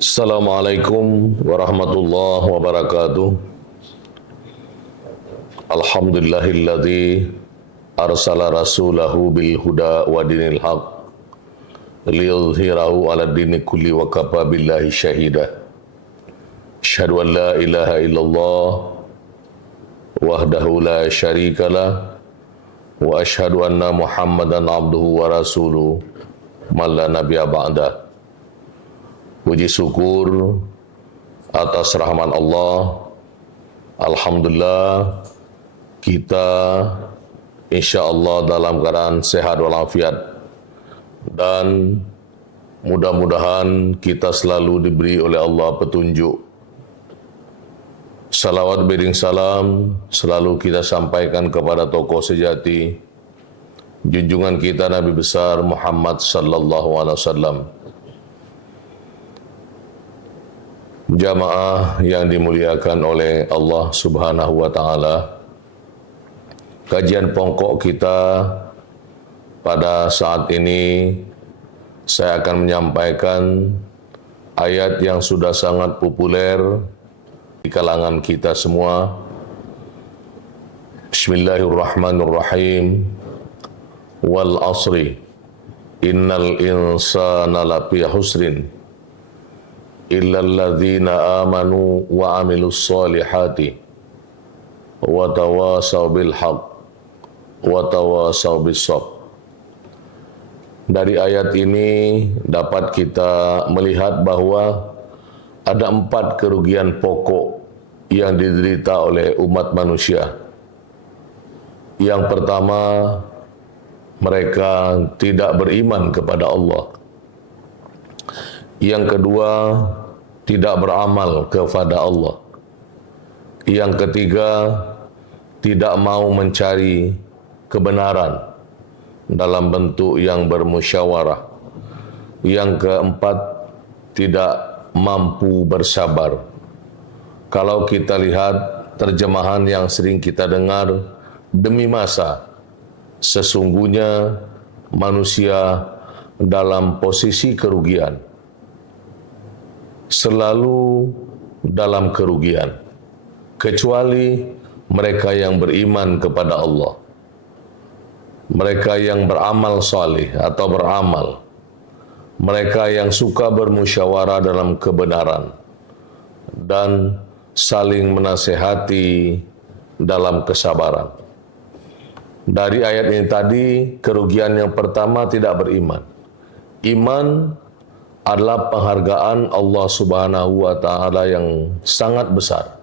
Assalamualaikum warahmatullahi wabarakatuh. Alhamdulillahilladzi arsala rasulahu bil huda wa dinil haq liyudhhirahu 'ala dini kulli wa kafa billahi syahida. Asyhadu an la ilaha illallah wahdahu la syarikalah wa asyhadu anna Muhammadan abduhu wa rasuluhu man la nabiyya ba'da. Puji syukur atas rahmat Allah. Alhamdulillah kita insyaallah dalam keadaan sehat walafiat, dan mudah-mudahan kita selalu diberi oleh Allah petunjuk. Salawat beriring salam selalu kita sampaikan kepada tokoh sejati, junjungan kita Nabi besar Muhammad sallallahu alaihi wasallam. Jamaah yang dimuliakan oleh Allah Subhanahu wa taala, kajian pokok kita pada saat ini saya akan menyampaikan ayat yang sudah sangat populer di kalangan kita semua. Bismillahirrahmanirrahim. Wal asri innal insana lafi husrin illal ladzina amanu wa amilus solihati wa tawasaw bil haqq wa tawasaw bis sabr. Dari ayat ini dapat kita melihat bahwa ada 4 kerugian pokok yang diderita oleh umat manusia. Yang pertama, mereka tidak beriman kepada Allah. Yang kedua, tidak beramal kepada Allah. Yang ketiga, tidak mau mencari kebenaran dalam bentuk yang bermusyawarah. Yang keempat, tidak mampu bersabar. Kalau kita lihat terjemahan yang sering kita dengar, demi masa, sesungguhnya manusia dalam posisi kerugian, selalu dalam kerugian, kecuali mereka yang beriman kepada Allah, mereka yang beramal salih atau beramal, mereka yang suka bermusyawarah dalam kebenaran dan saling menasehati dalam kesabaran. Dari ayat ini tadi, kerugian yang pertama tidak beriman. Iman adalah penghargaan Allah Subhanahu wa taala yang sangat besar.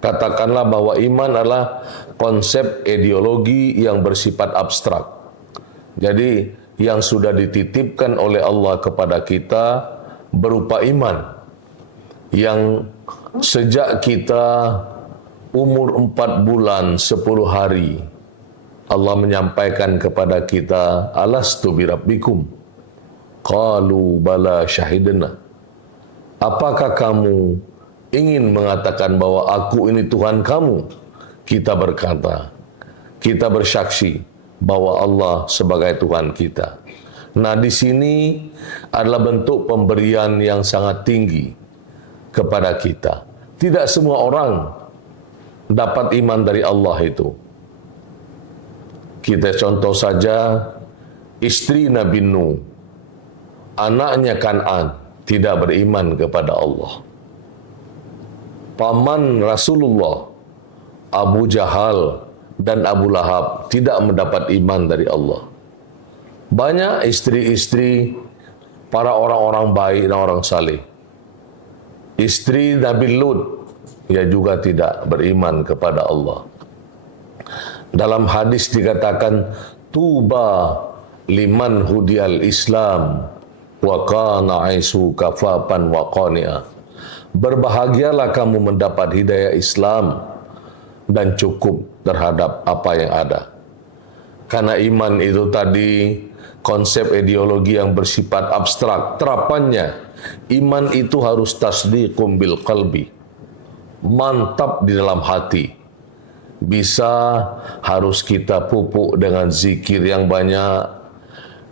Katakanlah bahwa iman adalah konsep ideologi yang bersifat abstrak. Jadi yang sudah dititipkan oleh Allah kepada kita berupa iman, yang sejak kita umur 4 bulan 10 hari Allah menyampaikan kepada kita, alastu birabbikum? Qalu bala syahidna. Apakah kamu ingin mengatakan bahwa aku ini Tuhan kamu? Kita berkata, kita bersaksi bahwa Allah sebagai Tuhan kita. Nah, di sini adalah bentuk pemberian yang sangat tinggi kepada kita. Tidak semua orang dapat iman dari Allah itu. Kita contoh saja istri Nabi Nuh, anaknya Kan'an, tidak beriman kepada Allah. Paman Rasulullah, Abu Jahal dan Abu Lahab, tidak mendapat iman dari Allah. Banyak istri-istri para orang-orang baik dan orang saleh. Istri Nabi Lut, ia juga tidak beriman kepada Allah. Dalam hadis dikatakan, tuba liman hudiyal Islam wa kana aisu kafafan wa qani'a. Berbahagialah kamu mendapat hidayah Islam dan cukup terhadap apa yang ada. Karena iman itu tadi konsep ideologi yang bersifat abstrak. Terapannya, iman itu harus tasdiqum bil qalbi, mantap di dalam hati. Bisa harus kita pupuk dengan zikir yang banyak,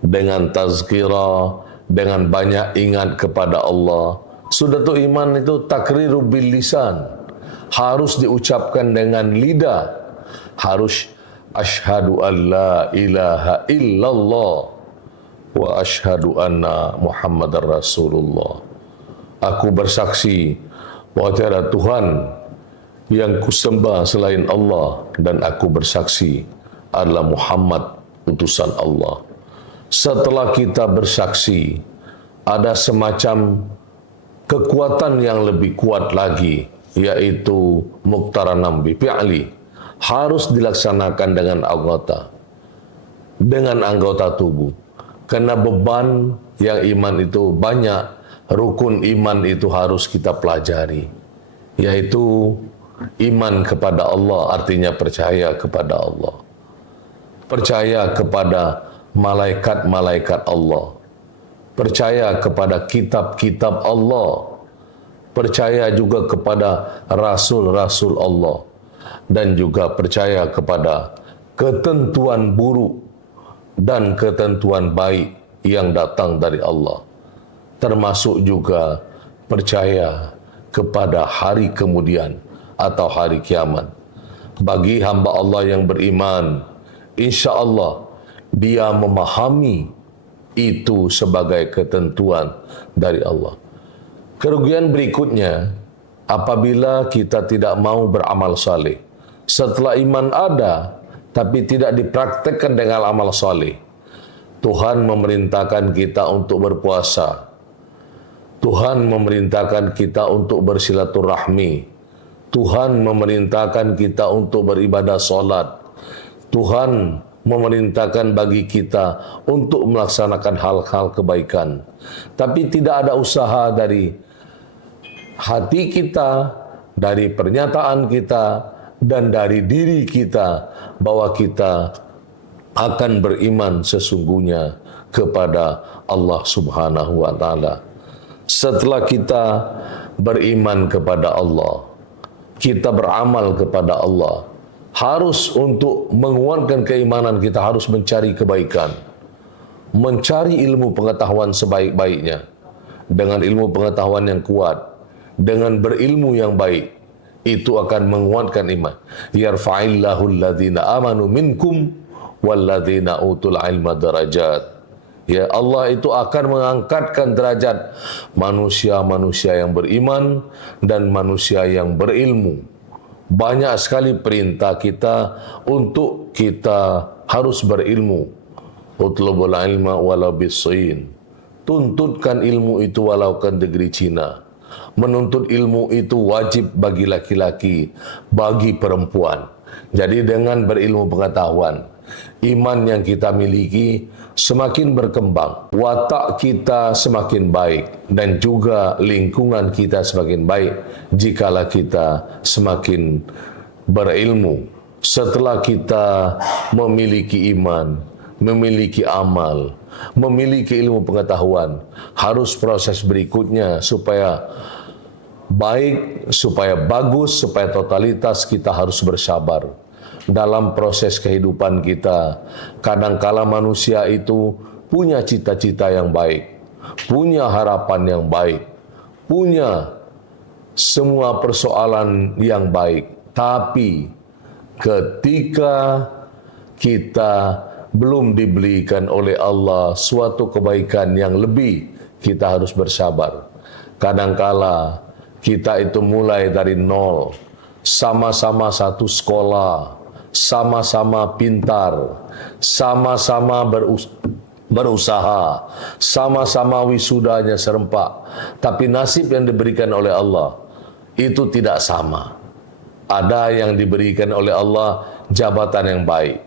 dengan tazkirah, dengan banyak ingat kepada Allah, Sudah tuh iman itu takriru bil lisan, harus diucapkan dengan lidah, harus asyhadu an la ilaha illallah wa asyhadu anna Muhammadar Rasulullah. Aku bersaksi bahwa tiada Tuhan yang kusembah selain Allah, dan aku bersaksi adalah Muhammad utusan Allah. Setelah kita bersaksi, ada semacam kekuatan yang lebih kuat lagi, yaitu muqtaranam bi fi'li, harus dilaksanakan dengan anggota tubuh. Karena beban yang iman itu banyak, rukun iman itu harus kita pelajari, yaitu iman kepada Allah, artinya percaya kepada Allah, percaya kepada malaikat-malaikat Allah, percaya kepada kitab-kitab Allah, percaya juga kepada rasul-rasul Allah, dan juga percaya kepada ketentuan buruk dan ketentuan baik yang datang dari Allah, termasuk juga percaya kepada hari kemudian atau hari kiamat. Bagi hamba Allah yang beriman, insya Allah dia memahami itu sebagai ketentuan dari Allah. Kerugian berikutnya, apabila kita tidak mau beramal saleh setelah iman ada, tapi tidak dipraktekkan dengan amal saleh. Tuhan memerintahkan kita untuk berpuasa, Tuhan memerintahkan kita untuk bersilaturahmi, Tuhan memerintahkan kita untuk beribadah solat, Tuhan memerintahkan bagi kita untuk melaksanakan hal-hal kebaikan. Tapi tidak ada usaha dari hati kita, dari pernyataan kita, dan dari diri kita bahwa kita akan beriman sesungguhnya kepada Allah Subhanahu wa Ta'ala. Setelah kita beriman kepada Allah, kita beramal kepada Allah, harus untuk menguatkan keimanan kita harus mencari kebaikan, mencari ilmu pengetahuan sebaik-baiknya. Dengan ilmu pengetahuan yang kuat, dengan berilmu yang baik, itu akan menguatkan iman. Yarfa'illahu alladhina amanu minkum walladhina utul ilma darajat. Ya, Allah itu akan mengangkatkan derajat manusia-manusia yang beriman dan manusia yang berilmu. Banyak sekali perintah kita untuk kita harus berilmu. Utlubul ilma walau bis-Sin. Tuntutkan ilmu itu walaukan negeri Cina. Menuntut ilmu itu wajib bagi laki-laki, bagi perempuan. Jadi dengan berilmu pengetahuan, iman yang kita miliki semakin berkembang, watak kita semakin baik, dan juga lingkungan kita semakin baik jikalau kita semakin berilmu. Setelah kita memiliki iman, memiliki amal, memiliki ilmu pengetahuan, harus proses berikutnya supaya baik, supaya bagus, supaya totalitas kita harus bersabar. Dalam proses kehidupan kita, kadangkala manusia itu punya cita-cita yang baik, punya harapan yang baik, punya semua persoalan yang baik. Tapi ketika kita belum diberikan oleh Allah suatu kebaikan yang lebih, kita harus bersabar. Kadangkala kita itu mulai dari nol, sama-sama satu sekolah, sama-sama pintar, sama-sama berusaha, sama-sama wisudanya serempak, tapi nasib yang diberikan oleh Allah itu tidak sama. Ada yang diberikan oleh Allah jabatan yang baik,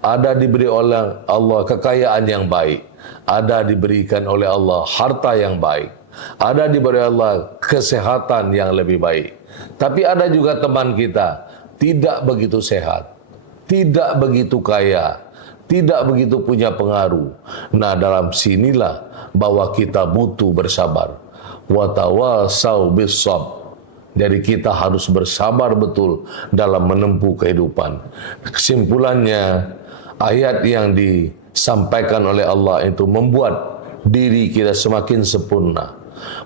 ada diberi oleh Allah kekayaan yang baik, ada diberikan oleh Allah harta yang baik, ada diberi Allah kesehatan yang lebih baik. Tapi ada juga teman kita tidak begitu sehat, tidak begitu kaya, tidak begitu punya pengaruh. Nah, dalam sinilah bahwa kita butuh bersabar. Wa tawasau bis-sabr. Jadi kita harus bersabar betul dalam menempuh kehidupan. Kesimpulannya, ayat yang disampaikan oleh Allah itu membuat diri kita semakin sempurna,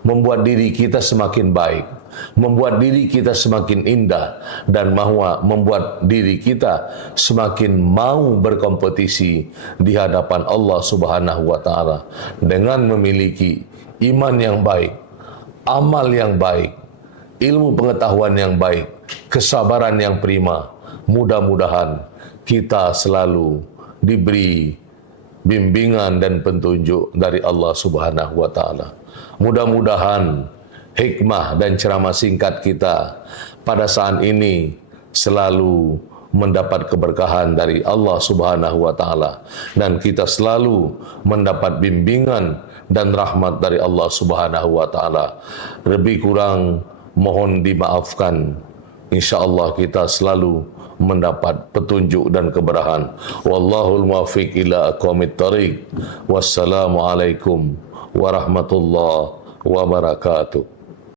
membuat diri kita semakin baik, membuat diri kita semakin indah, dan membuat diri kita semakin mau berkompetisi di hadapan Allah Subhanahu wa taala dengan memiliki iman yang baik, amal yang baik, ilmu pengetahuan yang baik, kesabaran yang prima. Mudah-mudahan kita selalu diberi bimbingan dan petunjuk dari Allah Subhanahu wa taala. Mudah-mudahan hikmah dan ceramah singkat kita pada saat ini selalu mendapat keberkahan dari Allah Subhanahu wa taala, dan kita selalu mendapat bimbingan dan rahmat dari Allah Subhanahu wa taala. Lebih kurang mohon dimaafkan. InsyaAllah kita selalu mendapat petunjuk dan keberkahan. Wallahul muwaffiq ila aqwamit thariq. Wassalamualaikum warahmatullahi wabarakatuh.